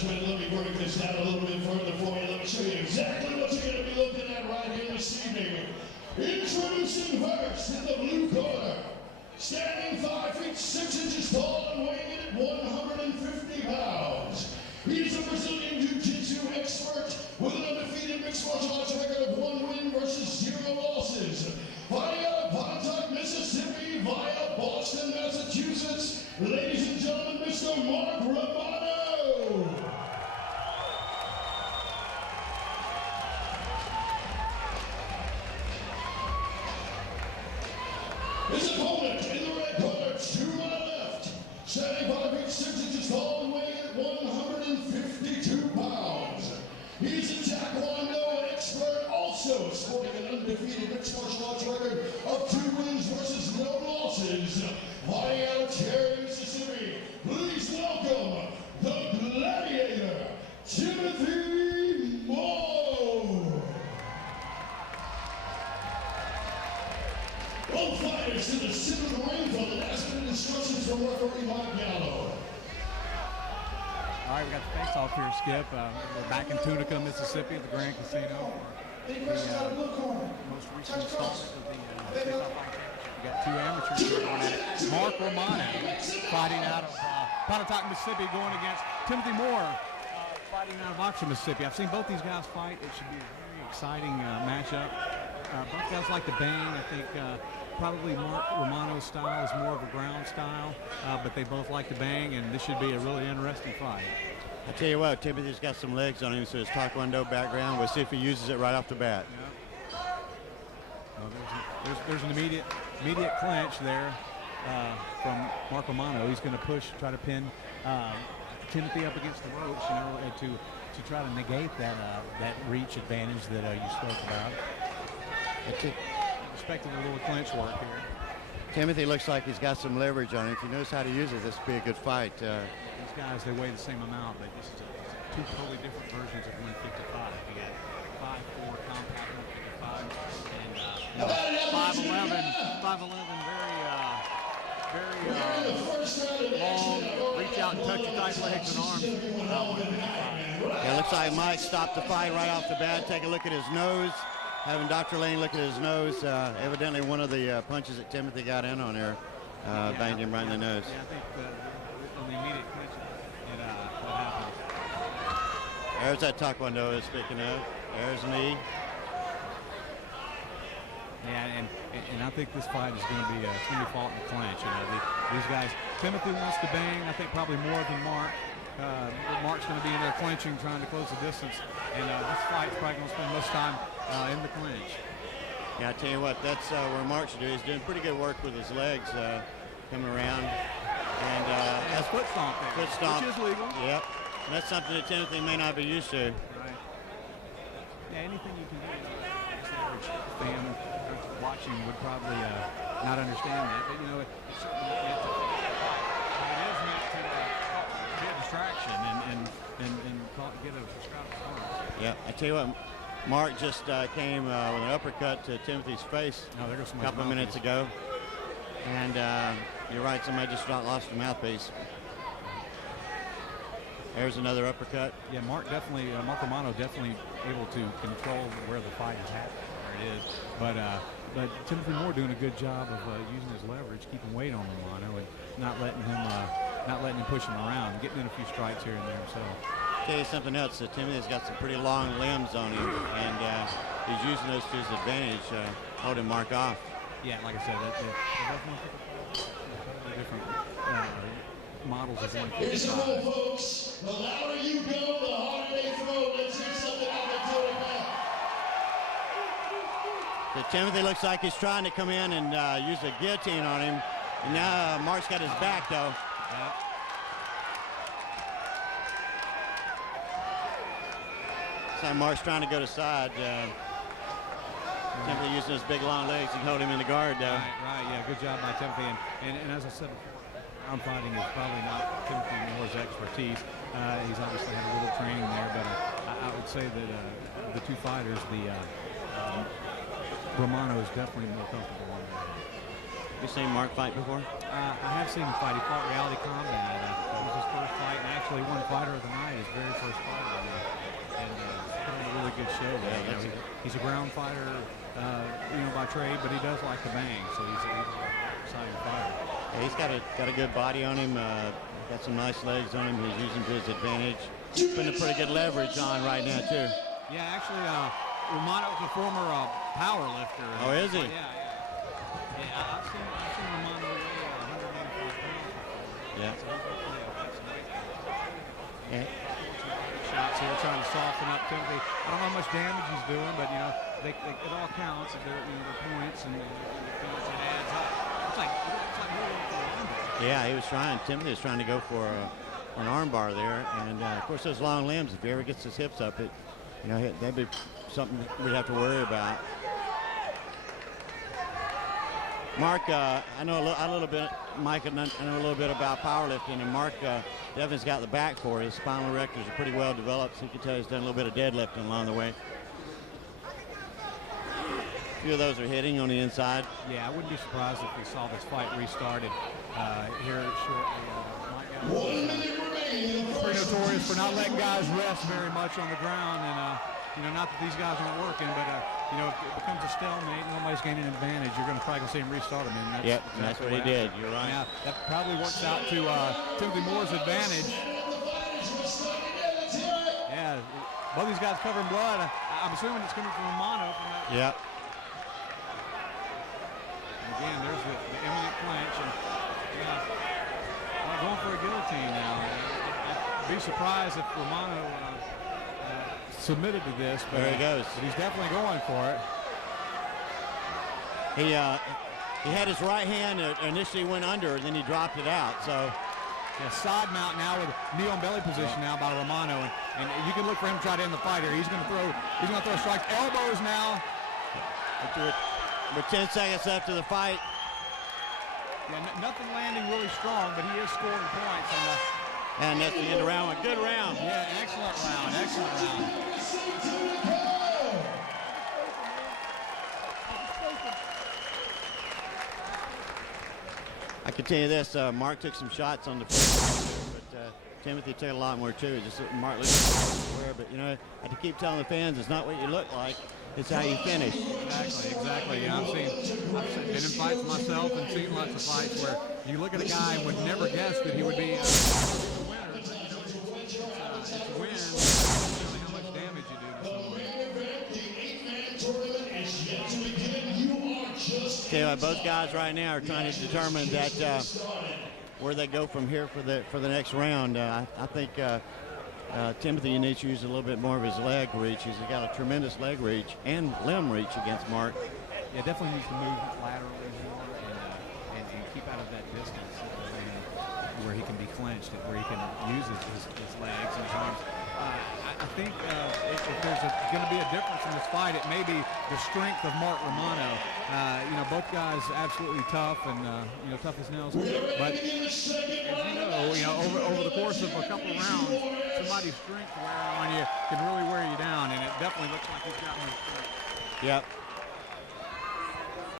gentlemen, let me break this down a little bit further for you. Let me show you exactly what you're going to be looking at right here this evening. Introducing first in the blue corner, standing 5 feet 6 inches tall and weighing in at 150 pounds. He's a Brazilian Jiu-Jitsu expert with an undefeated mixed martial arts record of 1 win versus 0 losses. Fighting out of Pontotoc, Mississippi via Boston, Massachusetts, ladies and gentlemen, Mr. Mark Romano. His opponent in the red corner, to my left, standing 5 feet 6 inches tall and weighing at 152 pounds. He's a Taekwondo expert, also sporting an undefeated mixed martial arts record of 2 wins versus no losses. Fighting out of Terry, Mississippi, please welcome the Gladiator, Timothy Moore. Both fighters to the center of the ring for the last-minute instructions from referee Mike Gallo. All right, we got the face-off here, Skip. We're back in Tunica, Mississippi at the Grand Casino. The most recent installment of the face-off fight championship. We got 2 amateurs here on it. Mark Romano fighting out of Pontotoc, Mississippi, going against Timothy Moore fighting out of Oxford, Mississippi. I've seen both these guys fight. It should be a very exciting matchup. Both guys like to bang. I think probably Mark Romano's style is more of a ground style, but they both like to bang, and this should be a really interesting fight. I tell you what, Timothy's got some legs on him, so his Taekwondo background. We'll see if he uses it right off the bat. Yeah. Well, there's an immediate clinch there from Mark Romano. He's going to push, try to pin Timothy up against the ropes, you know, to try to negate that reach advantage that you spoke about. Expecting a little clinch work here. Timothy looks like he's got some leverage on him. If he knows how to use it, this would be a good fight. These guys, they weigh the same amount, but this is 2 totally different versions of 155. You got 5'4" compact 155, and 5'11", very long, reach out and touch your tight legs and arms. Yeah, looks like Mike stopped the fight right off the bat. Take a look at his nose. Having Dr. Lane look at his nose, evidently one of the punches that Timothy got in on there banged him right in the nose. Yeah, I think on the immediate clinch, what happened. There's that Taekwondo speaking of. There's knee. Yeah, and I think this fight is going to be fought in the clinch. You know, these guys. Timothy wants to bang. I think probably more than Mark. Mark's going to be in there clinching, trying to close the distance, and this fight's probably going to spend most time in the clinch. Yeah, I tell you what, that's where Mark should do. He's doing pretty good work with his legs coming around. And that's foot stomp there, foot stomp, which is legal. Yep, and that's something that Timothy may not be used to. Right. Yeah, anything you can do. The average fan watching would probably not understand that, but you know, it's certainly not meant to. It is meant to be a distraction and get a crowd response. Yeah, I tell you what, Mark just came with an uppercut to Timothy's face a couple of minutes ago. And you're right, somebody just lost a mouthpiece. There's another uppercut. Yeah, Mark Romano definitely able to control where the fight is happening, where it is. But Timothy Moore doing a good job of using his leverage, keeping weight on Romano, and not letting him push him around, getting in a few strikes here and there himself. Tell you something else. Timothy's got some pretty long limbs on him, and he's using those to his advantage, holding Mark off. Yeah, like I said, they're different models of 155. Here's the rule, folks. The louder you go, the harder they throw. Let's hear something out of Tunica. So Timothy looks like he's trying to come in and use a guillotine on him. And now Mark's got his back, though. Yep. So Mark's trying to go to side. Timothy using his big long legs to hold him in the guard, though. Right, yeah, good job by Timothy. And as I said before, ground fighting is probably not Timothy Moore's expertise. He's obviously had a little training there, but I would say that the two fighters, Romano is definitely more comfortable on that. You seen Mark fight before? I have seen him fight. He fought Reality Combat. It was his first fight, and actually won fighter of the night, his very first fight of the night. And put on a really good show there. He's a ground fighter, by trade, but he does like to bang, so he's an exciting fighter. Yeah, he's got a good body on him, got some nice legs on him. He's using to his advantage. Putting a pretty good leverage on right now, too. Yeah, actually, Romano's a former power lifter. Oh, is he? Yeah. I've seen Romano weigh 185 pounds before. Yeah. So he's definitely a nice Yeah. shots here, trying to soften up Timothy. I don't know how much damage he's doing, but it all counts. The points and it adds up. It's like moving for a limb. Yeah, Timothy was trying to go for an arm bar there, and of course those long limbs, if he ever gets his hips up, that'd be something we'd have to worry about. Mark, I know a little bit. Mike, I know a little bit about powerlifting, and Mark Devin's got the back for it. His spinal erectors are pretty well developed, so you can tell he's done a little bit of deadlifting along the way. A few of those are hitting on the inside. Yeah, I wouldn't be surprised if we saw this fight restarted here shortly. Pretty notorious for not letting guys rest very much on the ground, and not that these guys aren't working, but if it becomes a stalemate, nobody's gaining an advantage. You're going to probably see him restart him. And that's what he did. You're right. Now that probably works out to Timothy Moore's advantage. Yeah, both these guys covering blood. I'm assuming it's coming from Romano. Yep. Again, there's the imminent clinch, and going for a guillotine now. I'd be surprised if Romano submitted to this, but there he goes. But he's definitely going for it. He had his right hand initially went under, and then he dropped it out. So side mount now with knee on belly position now by Romano, and you can look for him to try to end the fight here. He's going to throw strikes, elbows now. With 10 seconds left of the fight. Yeah, nothing landing really strong, but he is scoring points. And that's the end of round one. Good round. Yeah, excellent round. I can tell you this, Mark took some shots on the first, but Timothy took a lot more too. Just Mark looked square, but I have to keep telling the fans it's not what you look like, it's how you finish. Exactly. Yeah, I've been in fights myself and seen lots of fights where you look at a guy and would never guess that he would be a winner. But, it's a win, showing how much damage you do to someone. Okay, both guys right now are trying to determine that where they go from here for the next round. I think Timothy needs to use a little bit more of his leg reach. He's got a tremendous leg reach and limb reach against Mark. Yeah, definitely needs to move laterally more and keep out of that distance where he can be clinched and where he can use his legs and his arms. I think if there's going to be a difference in this fight, it may be the strength of Mark Romano. Both guys absolutely tough and tough as nails. But as over the course of a couple of rounds, somebody's strength wearing on you can really wear you down, and it definitely looks like he's got more strength. Yep.